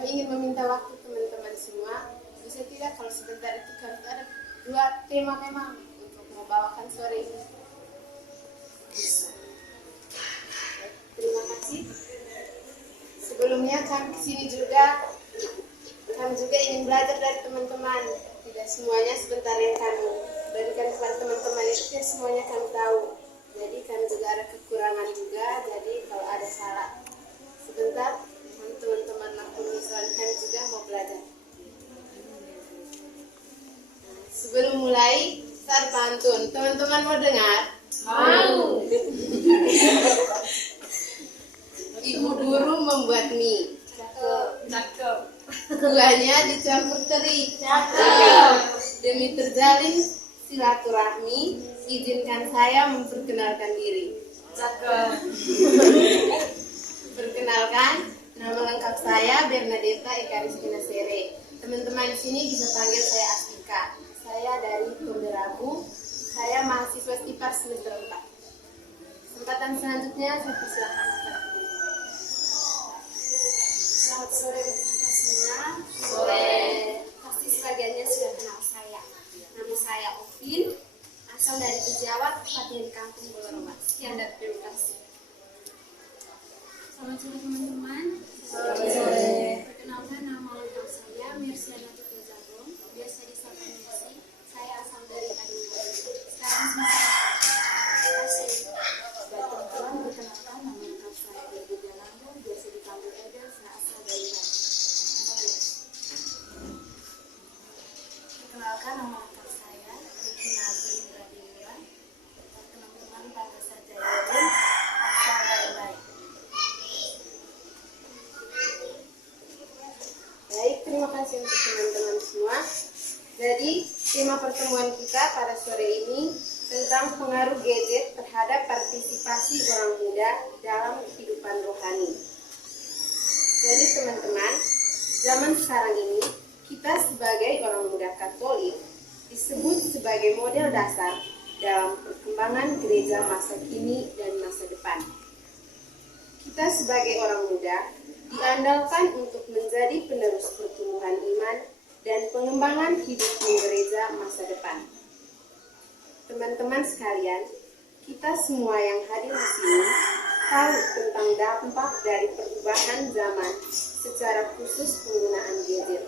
kami ingin meminta waktu teman-teman semua. Bisa tidak kalau sebentar itu kami ada 2 tema memang untuk membawakan sore ini. Bisa. Terima kasih. Sebelumnya kami kesini juga, kami juga ingin belajar dari teman-teman. Tidak semuanya sebentar yang kami berikan kepada teman-teman itu ya semuanya kami tahu. Jadi kami juga ada kekurangan juga. Jadi kalau ada salah sebentar, teman-teman maklumi soalnya kami juga mau belajar. Sebelum mulai, start pantun. Teman-teman mau dengar? Mau. Ibu guru membuat mie. Cakep. Kuahnya dicampur teri. Cakep. Demi terjalin silaturahmi, izinkan saya memperkenalkan diri. Cakep. Perkenalkan, nama lengkap saya Bernadetta Eka Rizkina Sere. Teman-teman di sini bisa panggil saya Astika. Saya dari Pemberabu. Saya mahasiswa STIPAR semester 4. Kesempatan selanjutnya saya persilakan kepada teman-teman. Selamat sore kita semua. Sore. Pasti sebagiannya sudah kenal saya. Nama saya Ovin, asal dari Jawa, tepatnya di Kampung Boloroma. Sekian dan terima kasih. Selamat sore teman-teman. Selamat sore. Perkenalkan, nama lengkap saya Mersiana Tutu Zagon, biasa disapa Mersi. Saya asal dari Adungga. Sekarang semester 4. Terima kasih. Baik teman-teman, perkenalkan nama lengkap saya Dewi Jalando, biasa dipanggil Edel, saya asal dari Bali. Perkenalkan nama lengkap saya Regina Gerindra Dimura. Teman-teman panggil saja Edel, asal dari Bali. Baik, terima kasih untuk teman-teman semua. Jadi, tema pertemuan kita pada sore ini tentang pengaruh gadget terhadap partisipasi orang muda dalam kehidupan rohani. Jadi teman-teman, zaman sekarang ini kita sebagai orang muda Katolik disebut sebagai model dasar dalam perkembangan gereja masa kini dan masa depan. Kita sebagai orang muda diandalkan untuk menjadi penerus pertumbuhan iman dan pengembangan hidup di gereja masa depan. Teman-teman sekalian, kita semua yang hadir di sini tahu tentang dampak dari perubahan zaman, secara khusus penggunaan gadget.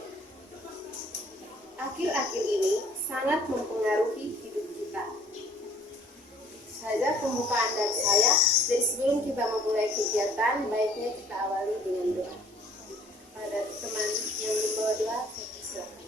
Akhir-akhir ini sangat mempengaruhi hidup kita. Saja pembukaan dari saya. Jadi sebelum kita memulai kegiatan, baiknya kita awali dengan doa. Pada teman yang membawa doa, saya persilakan.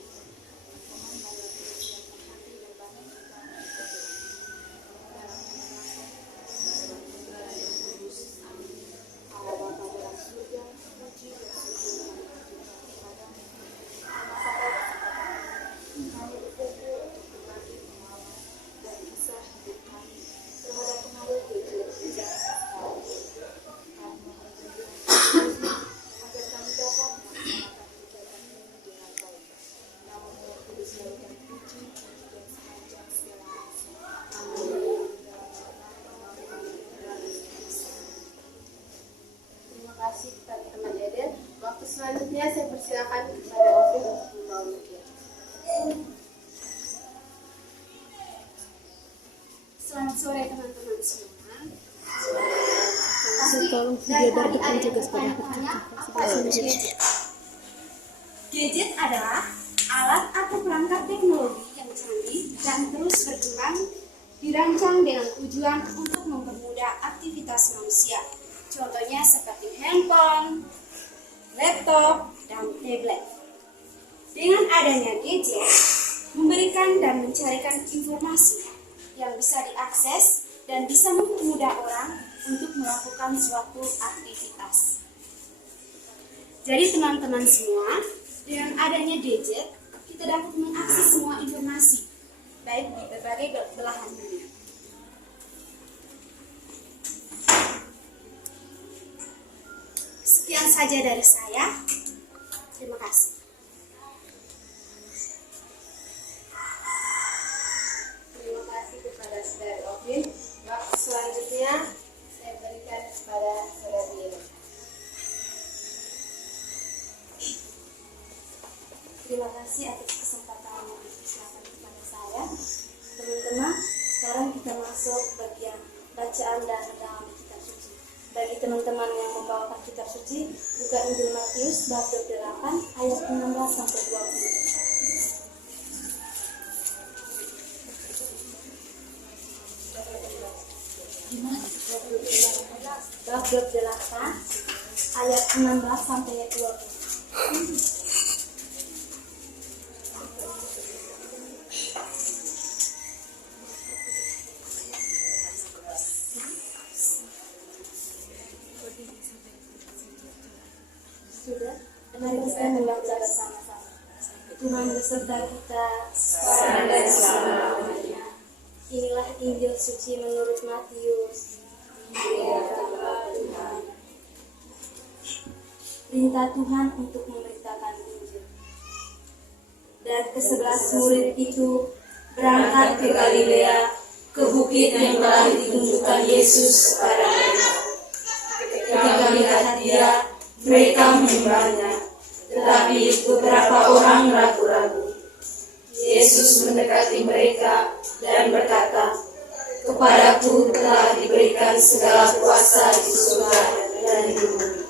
Terima kasih kepada teman Eden. Waktu selanjutnya saya persilakan kepada Ovin untuk membawa mikir. Selamat sore teman-teman semua. Tolong video dari depan juga sekarang Apa itu gadget? Gadget adalah alat atau perangkat teknologi yang canggih dan terus berkembang, dirancang dengan tujuan untuk mempermudah aktivitas manusia. Contohnya seperti handphone, laptop, dan tablet. Dengan adanya gadget, memberikan dan mencarikan informasi yang bisa diakses dan bisa mempermudah orang untuk melakukan suatu aktivitas. Jadi teman-teman semua, dengan adanya gadget, kita dapat mengakses semua informasi, baik di berbagai belahan dunia. Sekian saja dari saya. Terima kasih. Terima kasih kepada Saudara Ovin. Waktu selanjutnya saya berikan kepada Saudara Nilo. Terima kasih atas kesempatan yang diberikan kepada saya. Teman-teman, sekarang kita masuk bagian bacaan dan mendalami kitab suci. Bagi teman-teman yang membawakan kitab suci, buka Injil Matius bab 28 ayat 16 sampai 20. Bab 28 ayat 16 sampai 20. Sudah, mari kita membaca bersama-sama. Tuhan beserta kita sekarang dan selama-lamanya. Inilah Injil suci menurut Matius. Perintah Tuhan untuk memberitakan Injil. Dan ke-11 murid itu berangkat ke Galilea, ke bukit yang telah ditunjukkan Yesus kepada mereka. Ketika melihat Dia, mereka menyembahnya, tetapi beberapa orang ragu-ragu. Yesus mendekati mereka dan berkata, "Kepadaku telah diberikan segala kuasa di surga dan di bumi.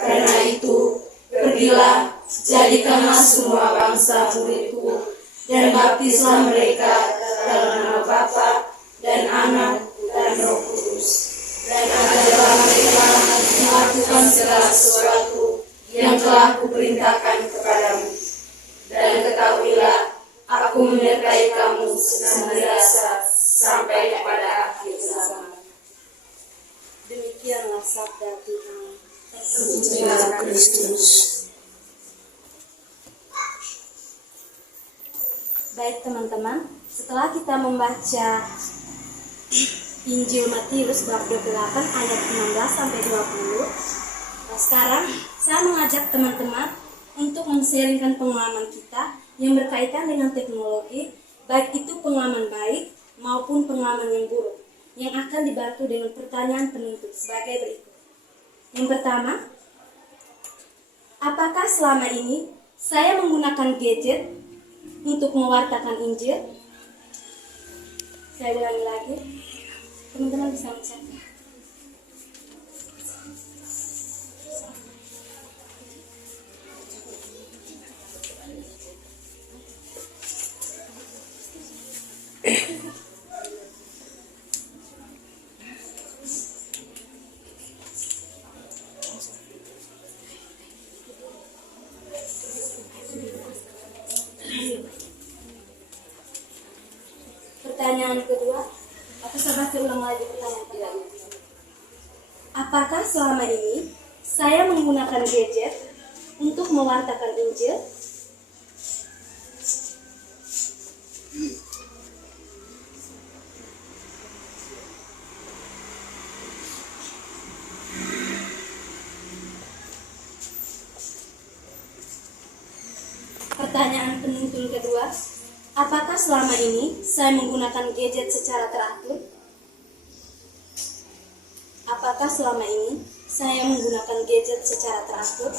Karena itu, pergilah, jadikanlah semua bangsa muridku, dan baptislah mereka dalam nama Bapa dan Anak dan Roh Kudus. Dan ajarlah mereka melakukan segala sesuatu yang telah kuperintahkan kepadamu. Dan ketahuilah, aku menyertai kamu senantiasa sampai kepada akhir zaman." Demikianlah sabda Tuhan. Terpujilah Kristus. Baik teman-teman, setelah kita membaca Injil Matius bab 28 ayat 16 sampai 20, sekarang saya mengajak teman-teman untuk men-sharingkan pengalaman kita yang berkaitan dengan teknologi, baik itu pengalaman baik maupun pengalaman yang buruk, yang akan dibantu dengan pertanyaan penutup sebagai berikut. Yang pertama, apakah selama ini saya menggunakan gadget untuk mewartakan Injil? Saya ulangi lagi, teman-teman bisa mencet. Pertanyaan kedua, aku coba ulang lagi pertanyaan pertama. Apakah selama ini saya menggunakan gadget untuk mewartakan Injil? Pertanyaan penuntun kedua, apakah selama ini saya menggunakan gadget secara teratur? Apakah selama ini saya menggunakan gadget secara teratur?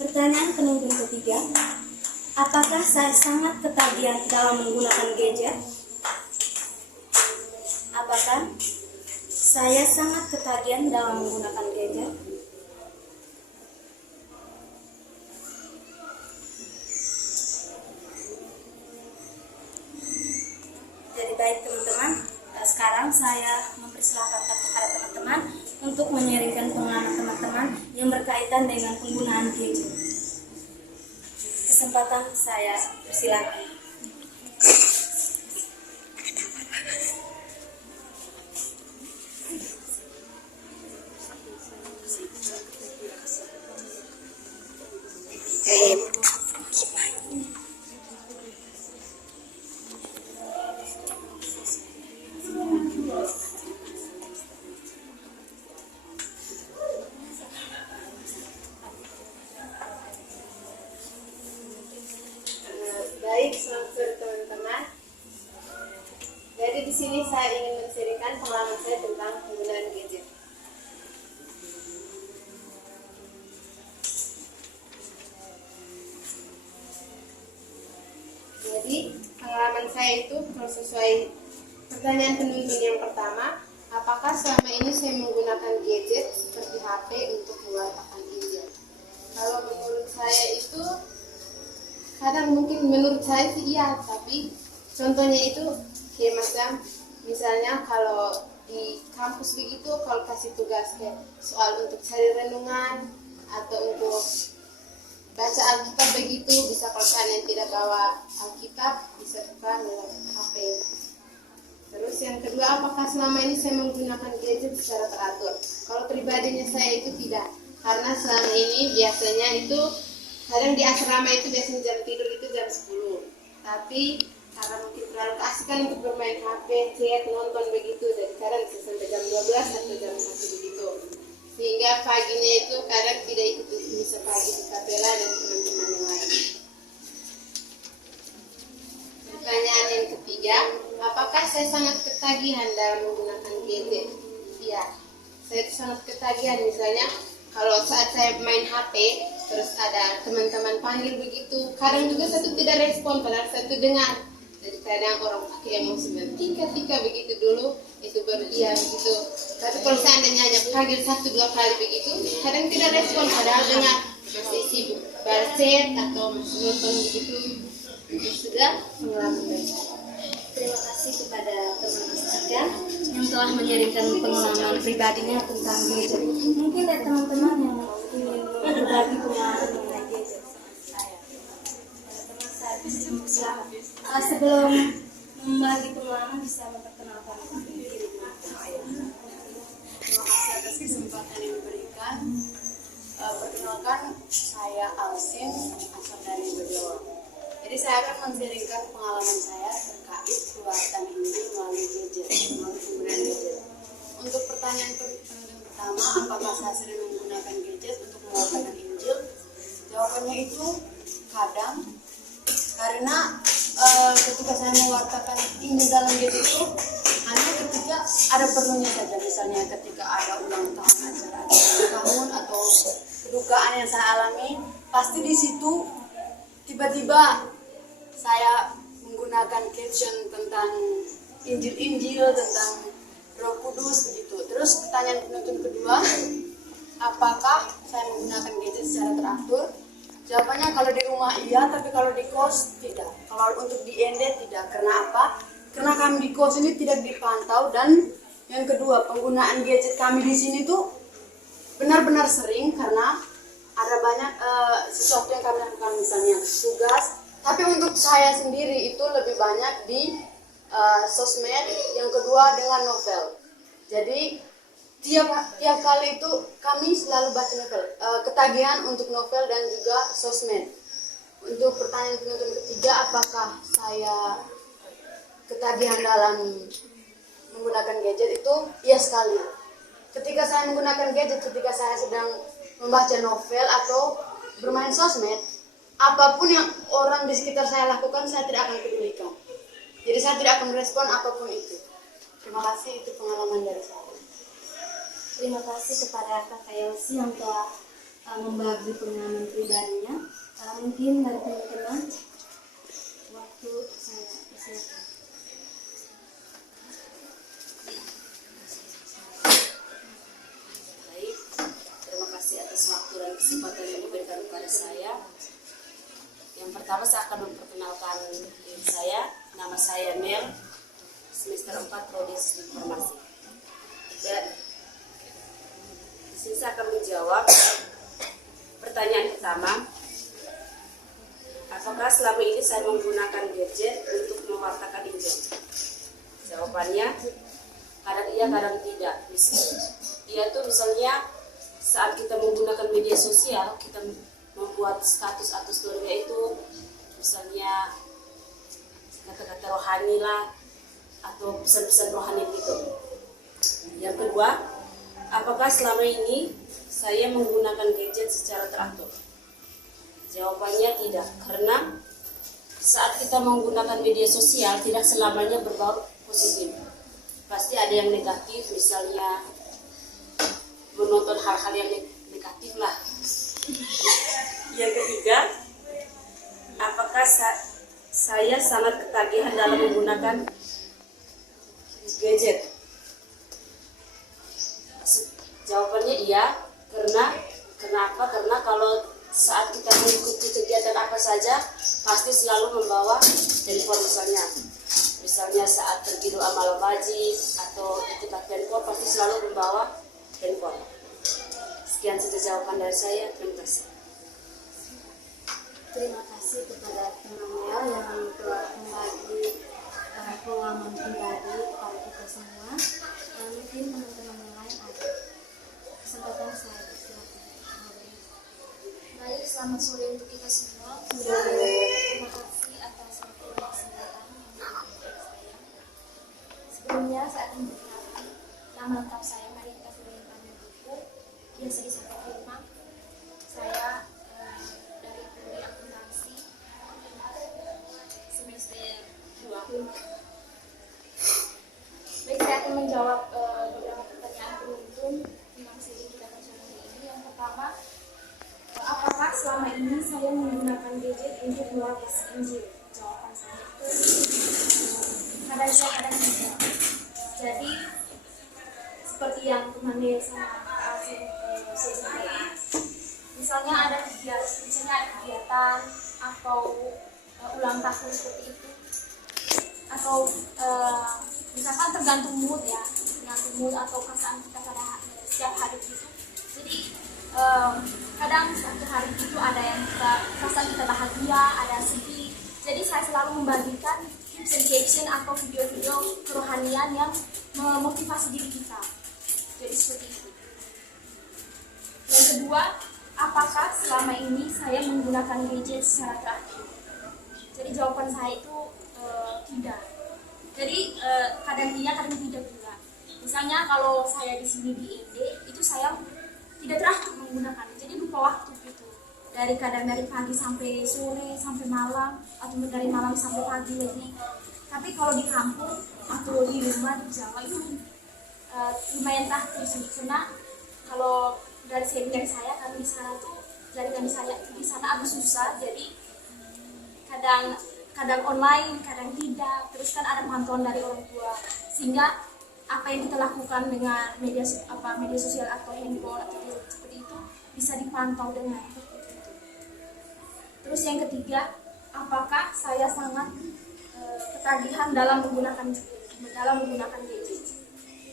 Pertanyaan penuntun ketiga, apakah saya sangat ketagihan dalam menggunakan gadget? Apakah saya sangat ketagihan dalam menggunakan gadget? Jadi baik teman-teman, sekarang saya mempersilahkan kepada teman-teman untuk menyaringkan pengalaman teman-teman yang berkaitan dengan penggunaan gadget. Kesempatan saya persilakan. Baik, sini saya ingin menceritakan pengalaman saya tentang penggunaan gadget. Jadi pengalaman saya itu kalau sesuai pertanyaan penuntun yang pertama, apakah selama ini saya menggunakan gadget seperti HP untuk mewartakan Injil? Kalau menurut saya itu kadang mungkin menurut saya sih iya, tapi contohnya itu kayak macam misalnya kalau di kampus begitu, kalau kasih tugas kayak soal untuk cari renungan atau untuk baca Alkitab begitu, bisa kalau kalian tidak bawa Alkitab bisa buka lewat HP. Terus yang kedua, apakah selama ini saya menggunakan gadget secara teratur? Kalau pribadinya saya itu tidak, karena selama ini biasanya itu kadang di asrama itu biasanya jam tidur itu jam 10. Tapi karena mungkin terlalu keasikan untuk bermain HP, chat, nonton begitu, jadi kadang bisa sampai jam 12 atau jam 1 begitu. Sehingga paginya itu kadang tidak ikut misa pagi di kapela dan teman-teman yang lain. Pertanyaan yang ketiga, apakah saya sangat ketagihan dalam menggunakan gadget? Ya, saya sangat ketagihan. Misalnya kalau saat saya main HP, terus ada teman-teman panggil begitu, kadang juga satu tidak respon, padahal satu dengar. Jadi kadang orang pakai emosi tika begitu dulu, itu baru iya begitu. Tapi kalau seandainya hanya panggil 1-2 kali begitu, kadang tidak respon, padahal dengar masih sibuk berchat atau masih nonton begitu. Itu sudah pengalaman dari saya. Terima kasih kepada teman Astika yang telah menyaringkan pengalaman pribadinya tentang gadget. Mungkin ada teman-teman yang ingin berbagi pengalaman mengenai gadget saya. Teman saya sebelum membagi pengalaman bisa memperkenalkan diri. Terima kasih atas kesempatan yang diberikan. Perkenalkan, saya Alsin, asal dari Bejawang. Jadi saya akan menceritakan pengalaman saya terkait pewartaan Injil melalui gadget, melalui penggunaan gadget. Untuk pertanyaan pertama, apakah saya sering menggunakan gadget untuk mewartakan Injil? Jawabannya itu kadang, karena ketika saya mewartakan Injil dalam gadget itu hanya ketika ada perlunya saja, misalnya ketika ada ulang tahun, acara tahun atau kedukaan yang saya alami, pasti di situ tiba-tiba saya menggunakan caption tentang Injil, tentang Roh Kudus begitu. Terus pertanyaan penuntun kedua, apakah saya menggunakan gadget secara teratur? Jawabannya kalau di rumah iya, tapi kalau di kos tidak. Kalau untuk di ND tidak. Karena apa? Karena kami di kos ini tidak dipantau, dan yang kedua, penggunaan gadget kami di sini tuh benar-benar sering karena ada banyak sesuatu yang kami lakukan, misalnya tugas. Tapi untuk saya sendiri itu lebih banyak di sosmed, yang kedua dengan novel. Jadi tiap kali itu kami selalu baca novel, ketagihan untuk novel dan juga sosmed. Untuk pertanyaan penuntun ketiga, apakah saya ketagihan dalam menggunakan gadget, itu iya sekali. Ketika saya menggunakan gadget, ketika saya sedang membaca novel atau bermain sosmed, apapun yang orang di sekitar saya lakukan, saya tidak akan pedulikan. Jadi saya tidak akan merespon apapun itu. Terima kasih, itu pengalaman dari saya. Terima kasih kepada Kakak Yelsi yang telah membagi pengalaman pribadinya. Mungkin dari teman-teman, waktu saya persilakan. Baik, terima kasih atas waktu dan kesempatan yang diberikan kepada saya. Yang pertama saya akan memperkenalkan diri saya. Nama saya Mel, semester 4 Prodi Informasi. Dan di sini saya akan menjawab pertanyaan pertama. Apakah selama ini saya menggunakan gadget untuk mewartakan Injil? Jawabannya kadang iya, kadang tidak. Iya tuh misalnya saat kita menggunakan media sosial, kita membuat status atau story itu misalnya kata-kata rohani lah atau pesan-pesan rohani gitu. Yang kedua, apakah selama ini saya menggunakan gadget secara teratur? Jawabannya tidak, karena saat kita menggunakan media sosial tidak selamanya berbau positif. pasti ada yang negatif, misalnya menonton hal-hal yang negatif lah. Yang ketiga, apakah saya sangat ketagihan dalam menggunakan gadget? Jawabannya iya, karena kenapa? Karena kalau saat kita mengikuti kegiatan apa saja pasti selalu membawa handphone, misalnya saat pergi doa malam wajib atau ikut latihan POR pasti selalu membawa handphone. Sekian saja jawaban dari saya. Terima kasih. Terima kasih kepada teman Mel yang telah membagi pengalaman pribadi kepada kita semua. Mungkin teman-teman yang lain ada kesempatan saya. Silakan. Baik, selamat sore untuk kita semua. Terima kasih atas waktu dan kesempatan yang diberikan saya. Sebelumnya saya akan memperkenalkan nama lengkap saya Marita Filinta Buku, biasa disapa Firma. Saya dari prodi akuntansi semester 2. Baik, saya akan menjawab beberapa pertanyaan penuntun tentang seri kita pada hari ini. Yang pertama, apakah selama ini saya menggunakan gadget untuk mewaris Injil? Jawaban saya itu kadang saya kadang tidak. Jadi seperti yang teman Dea sama Kak Asin tadi, misalnya ada kegiatan atau ulang tahun seperti itu, atau misalkan tergantung mood atau perasaan kita pada setiap hari gitu. Jadi kadang satu hari itu ada yang perasaan kita bahagia, ada sedih. Jadi saya selalu membagikan tips and caption atau video-video kerohanian yang memotivasi diri kita. Jadi seperti itu. Yang kedua, apakah selama ini saya menggunakan gadget secara terakhir? Jadi jawaban saya itu tidak. Jadi kadang iya, kadang tidak juga. Misalnya kalau saya di sini di ED, itu saya tidak terakhir menggunakan. Jadi lupa waktu gitu. Dari pagi sampai sore, sampai malam, atau dari malam sampai pagi lagi. Tapi kalau di kampung atau di rumah di Jawa itu lumayan terakhir sih. Karena kalau dari saya kami di sana tuh jaringan saya di sana agak susah. Jadi kadang online, kadang tidak. Terus kan ada pantauan dari orang tua, sehingga apa yang kita lakukan dengan media sosial atau handphone atau seperti itu bisa dipantau dengan itu. Terus yang ketiga, apakah saya sangat ketagihan dalam menggunakan gadget?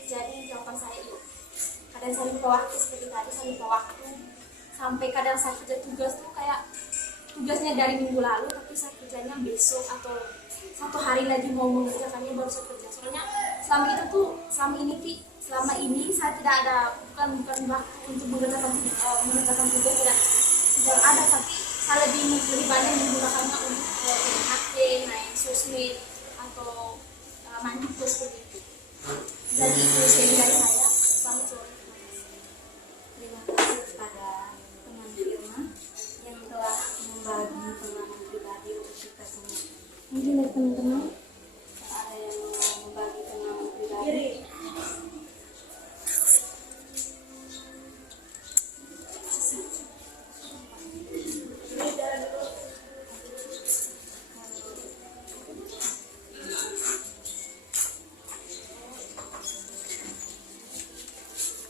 Jadi jawaban saya iya. Kadang saya lupa waktu, seperti tadi saya lupa waktu, sampai kadang saya kerja tugas tuh kayak tugasnya dari minggu lalu tapi saya kerjanya besok atau satu hari lagi mau mengerjakannya baru saya kerja. Soalnya selama ini saya tidak ada bukan waktu untuk mengerjakan tugas, tidak ada, tapi saya lebih banyak menggunakannya untuk main HP, main sosmed atau main video seperti itu. Jadi itu sharing dari saya. Selamat sore. Terima kasih kepada teman Firma yang telah membagi pengalaman pribadi untuk kita semua. Mungkin dari teman-teman ada yang mau membagi pengalaman pribadi.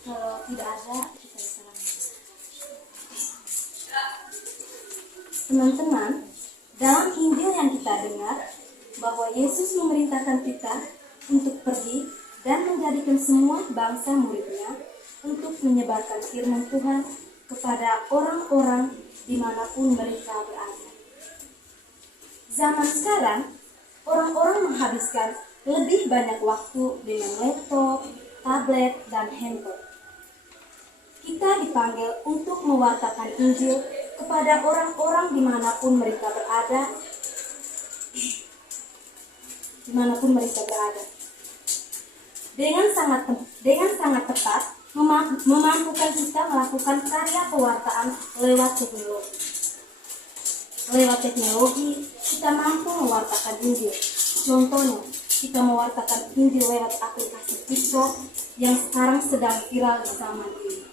Kalau tidak ada, kita bisa lanjut. Teman-teman, dalam Injil yang kita dengar bahwa Yesus memerintahkan kita untuk pergi dan menjadikan semua bangsa muridnya untuk menyebarkan firman Tuhan kepada orang-orang dimanapun mereka berada. Zaman sekarang, orang-orang menghabiskan lebih banyak waktu dengan laptop, tablet, dan handphone. Kita dipanggil untuk mewartakan Injil kepada orang-orang dimanapun mereka berada. Dengan sangat tepat memampukan kita melakukan karya pewartaan lewat teknologi. Lewat teknologi kita mampu mewartakan Injil. Contohnya, kita mewartakan Injil lewat aplikasi TikTok yang sekarang sedang viral di zaman ini.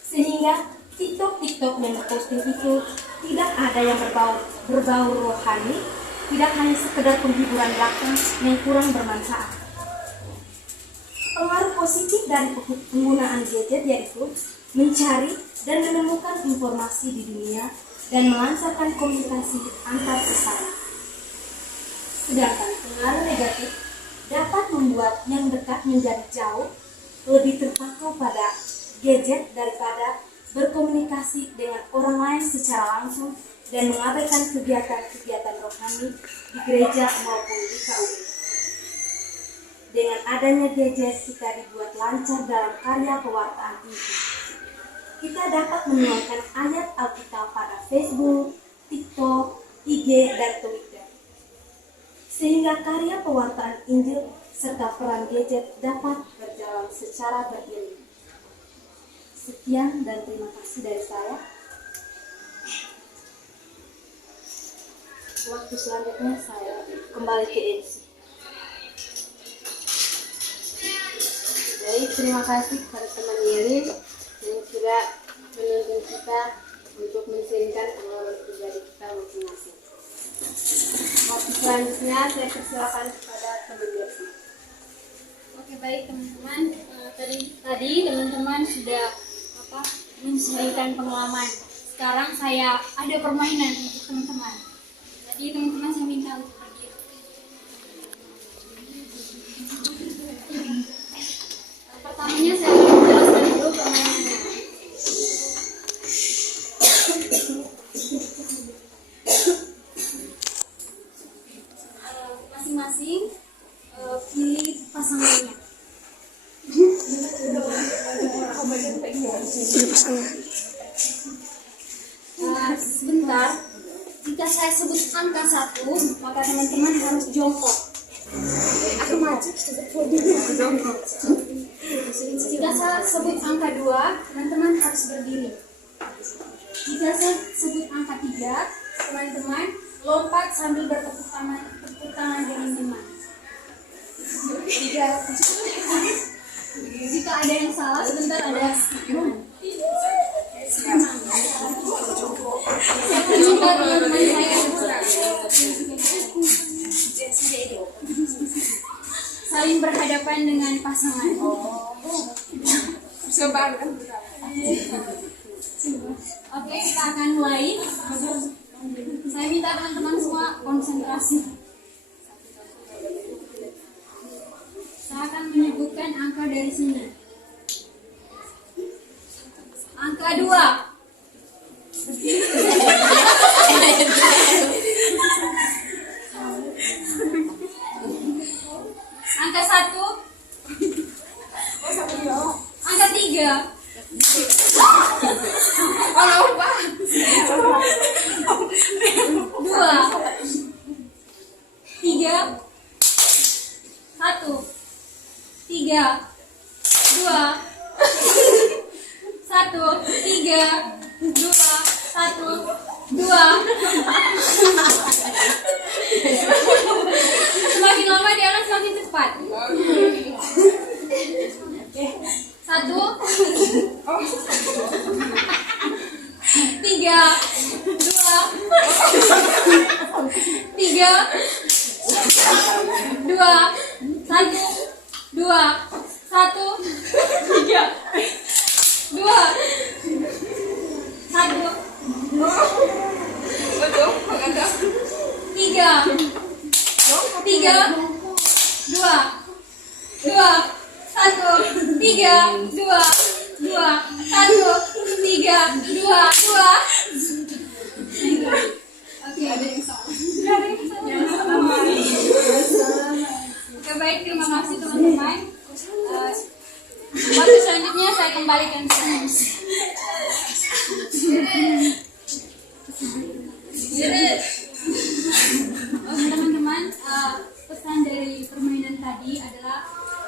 Sehingga TikTok yang posting itu tidak ada yang berbau rohani, tidak hanya sekedar penghiburan belaka yang kurang bermanfaat. Pengaruh positif dari penggunaan gadget yaitu mencari dan menemukan informasi di dunia dan melancarkan komunikasi antar sesama. Sedangkan pengaruh negatif dapat membuat yang dekat menjadi jauh, lebih terpaku pada gadget daripada berkomunikasi dengan orang lain secara langsung dan mengabaikan kegiatan-kegiatan rohani di gereja maupun di KUB. Dengan adanya gadget, kita dibuat lancar dalam karya pewartaan ini. Kita dapat menuangkan ayat Alkitab pada Facebook, TikTok, IG, dan Twitter. Sehingga karya pewartaan Injil serta peran gadget dapat berjalan secara beriring. Sekian dan terima kasih dari saya. Waktu selanjutnya saya kembali ke MC. Baik, terima kasih kepada teman Yelin yang sudah menuntun kita untuk men-sharingkan pengalaman pribadi kita masing-masing. Waktu selanjutnya saya persilakan kepada teman Yesi. Oke, baik teman-teman. Tadi teman-teman sudah men-sharingkan pengalaman. Sekarang saya ada permainan untuk teman-teman. Jadi teman-teman saya minta untuk berdiri. Pertamanya saya akan menjelaskan dulu permainannya. Masing-masing pilih pasangannya. Sebentar, jika saya sebut angka 1, maka teman-teman harus jongkok. Aku maju. Jika saya sebut angka 2, teman-teman harus berdiri. Jika saya sebut angka 3, teman-teman lompat sambil bertepuk tangan dengan teman. Jika ada yang salah, sebentar ada saling berhadapan dengan pasangan. Oke, kita akan mulai. Saya minta teman-teman semua konsentrasi. Saya akan menyebutkan angka dari sini. Angka 2. Angka 1. Angka 3. Dua, 3, 1, 3, 2, 1, 3, 2, 1, 2. Semakin lama dia akan semakin cepat. 1, 3, 2, 3, 2, 1, 2, 1, 3, 2, 1, 3, 3, 2, 2, 1, 3, 2, 2, 1, 3, 2, 2. Oke, ada yang salah. Oke, baik, terima kasih teman-teman. Waktu selanjutnya saya kembalikan ke MC. Teman-teman, pesan dari permainan tadi adalah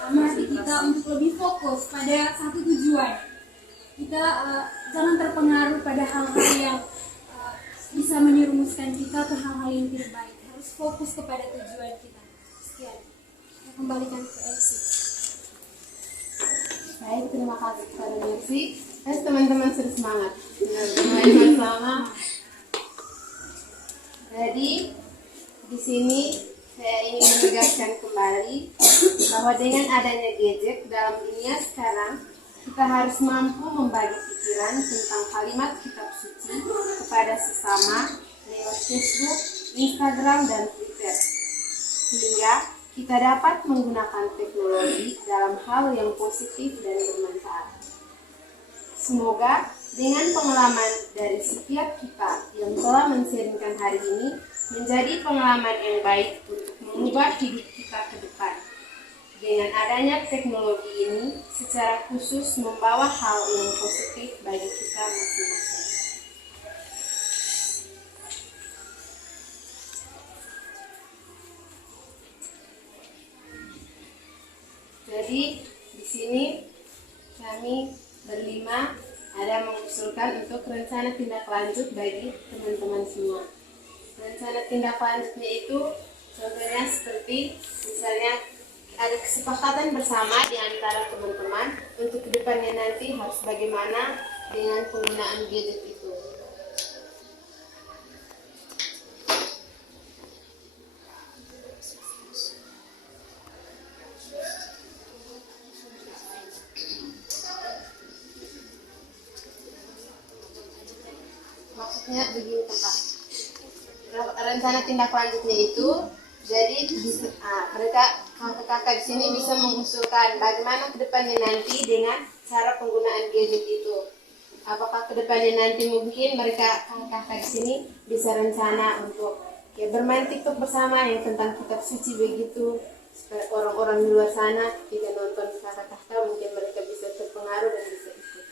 melatih kita untuk lebih fokus pada satu tujuan. Kita jangan terpengaruh pada hal-hal yang bisa menyerumuskan kita ke hal-hal yang tidak baik. Harus fokus kepada tujuan kita. Sekian. Saya kembalikan ke MC. Baik, terima kasih kepada Mercy. Teman-teman sudah semangat. Bermain bersama. Jadi di sini saya ingin menegaskan kembali bahwa dengan adanya gadget dalam dunia sekarang, kita harus mampu membagi pikiran tentang kalimat kitab suci kepada sesama lewat Facebook, Instagram, dan Twitter, sehingga kita dapat menggunakan teknologi dalam hal yang positif dan bermanfaat. Semoga dengan pengalaman dari setiap kita yang telah men-sharingkan hari ini menjadi pengalaman yang baik untuk mengubah hidup kita ke depan. Dengan adanya teknologi ini secara khusus membawa hal yang positif bagi kita masing-masing. Jadi di sini kami berlima ada mengusulkan untuk rencana tindak lanjut bagi teman-teman semua. Rencana tindak lanjutnya itu contohnya seperti misalnya ada kesepakatan bersama di antara teman-teman untuk kedepannya nanti harus bagaimana dengan penggunaan gadget itu. Maksudnya begini kakak, rencana tindak lanjutnya itu jadi mereka kakak-kakak di sini bisa mengusulkan bagaimana kedepannya nanti dengan cara penggunaan gadget itu. Apakah kedepannya nanti mungkin mereka kakak-kakak di sini bisa rencana untuk bermain TikTok bersama yang tentang kitab suci begitu, supaya orang-orang di luar sana jika nonton kakak-kakak mungkin mereka bisa terpengaruh dan bisa ikut.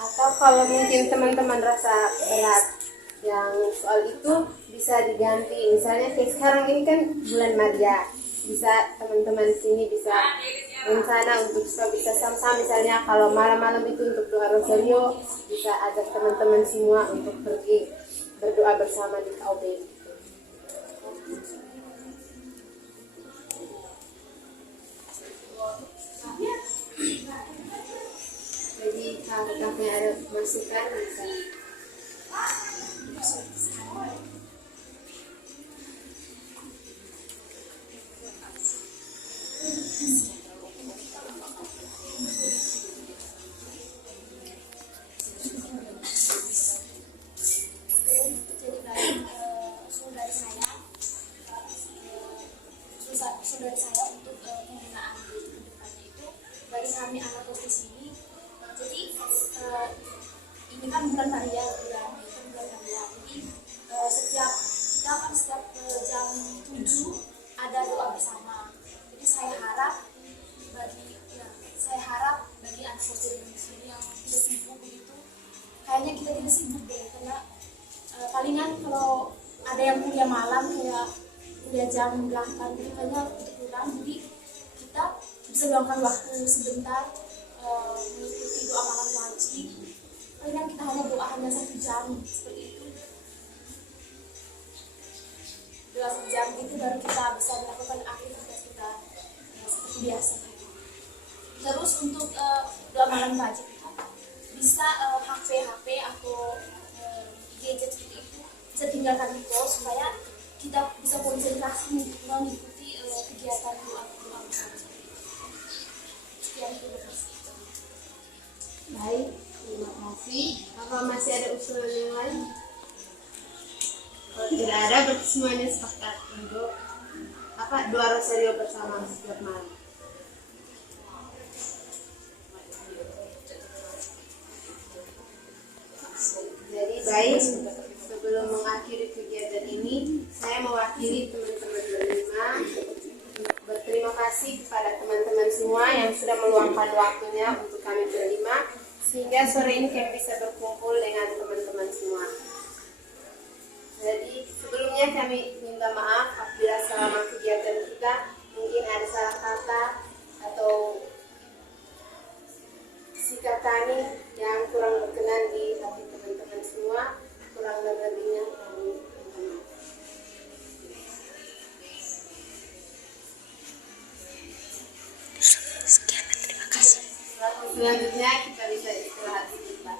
Atau kalau mungkin teman-teman rasa berat yang soal itu bisa diganti, misalnya kayak sekarang ini kan bulan Maria, bisa teman-teman sini bisa rencana untuk bisa sama-sama, misalnya kalau malam-malam itu untuk doa rosario bisa ajak teman-teman semua untuk pergi berdoa bersama di KOB. Jadi kalau kakaknya ada masukan bisa. Saudara saya untuk penggunaan di kedepannya itu bagi kami anak kos di sini. Jadi ini kan bulan Maria, jadi setiap jam 7 ada doa bersama. Jadi saya harap bagi anak kos di sini yang tidak sibuk begitu, kayaknya kita tidak sibuk deh, karena palingan kalau ada yang kuliah malam kayak kuliah jam 8 jadi kayaknya untuk pulang, jadi kita bisa luangkan waktu sebentar mengikuti doa malam wajib. Palingan kita hanya 1 jam seperti itu, doa 1 jam itu baru kita bisa melakukan aktivitas kita seperti biasa. Terus untuk doa malam wajib itu bisa HP atau gadget seperti itu bisa tinggalkan di kos supaya kita bisa konsentrasi mengikuti kegiatan doa bersama. Sekian, terima kasih. Baik, terima kasih. Apa masih ada usulan yang lain? Kalau tidak ada, berarti semuanya sepakat untuk doa rosario bersama setiap malam. Jadi baik, sebelum mengakhiri kegiatan ini, saya mewakili teman-teman berlima berterima kasih kepada teman-teman semua yang sudah meluangkan waktunya untuk kami berlima, sehingga sore ini kami bisa berkumpul dengan teman-teman semua. Jadi sebelumnya kami minta maaf apabila selama kegiatan kita mungkin ada salah kata atau sikap kami yang kurang berkenan di hati teman-teman semua. Kurang dan lebihnya kami minta maaf. Sekian, terima kasih. Selanjutnya kita bisa istirahat sebentar.